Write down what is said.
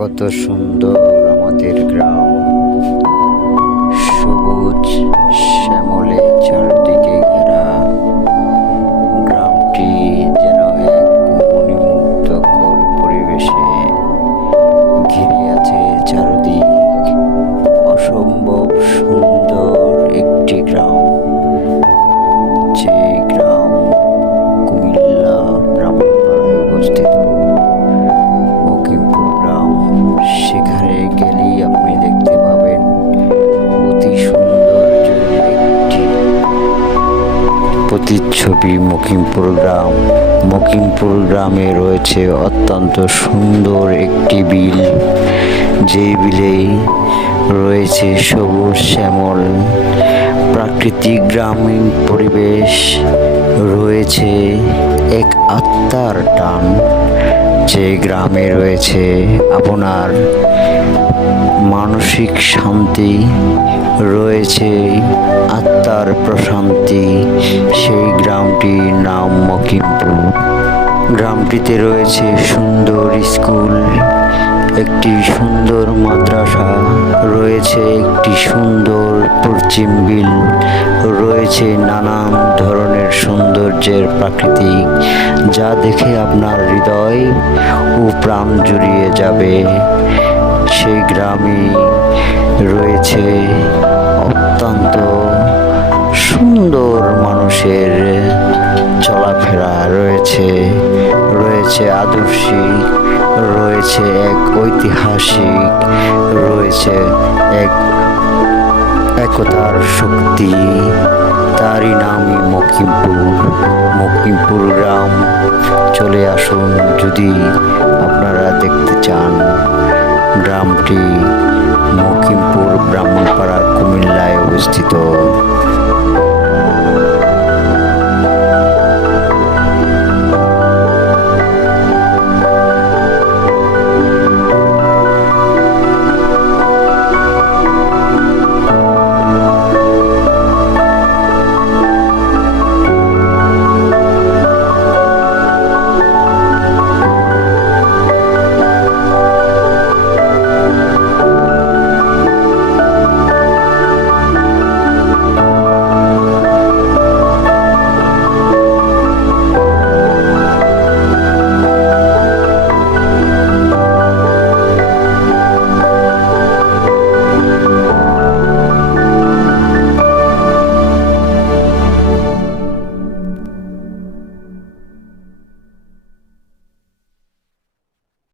কত সুন্দর আমাদের গ্রাম, সবুজ শ্যামলে চারদিকে ঘেরা। গ্রামটি যেন এক মনোমুগ্ধকর পরিবেশে ঘিরে আছে চারদিক। অসম্ভব সুন্দর একটি গ্রাম, যে গ্রাম কুমিল্লা ব্রাহ্মণপাড়ায় অবস্থিত। মকিমপুর গ্রাম, সেখানে গেলেই আপনি দেখতে পাবেন অতি সৌন্দর্যের একটি প্রতিচ্ছবি মকিমপুর গ্রাম। মকিমপুর গ্রামে রয়েছে অত্যন্ত সুন্দর একটি বিল, যেই বিলে রয়েছে সবুজ শ্যামল প্রাকৃতিক গ্রামীণ পরিবেশ, রয়েছে এক আত্মার টান। যে গ্রামে রয়েছে আপনার মানসিক শান্তি, রয়েছে আত্মার প্রশান্তি, সেই গ্রামটির নাম মকিমপুর। গ্রামটিতে রয়েছে সুন্দর স্কুল, একটি সুন্দর মাদ্রাসা, রয়েছে একটি সুন্দর পশ্চিম বিল, রয়েছে নানান ধরনের সৌন্দর্যের প্রাকৃতিক, যা দেখে আপনার হৃদয় ও প্রাণ জুড়িয়ে যাবে। সেই গ্রামে রয়েছে অত্যন্ত সুন্দর মানুষের চলাফেরা, রয়েছে আদর্শিক, রয়েছে এক ঐতিহাসিক, রয়েছে এক একতার শক্তি। তারই নামই মকিমপুর গ্রাম। চলে আসুন যদি আপনারা দেখতে চান। গ্রামটি মকিমপুর ব্রাহ্মণপাড়া কুমিল্লায় অবস্থিত।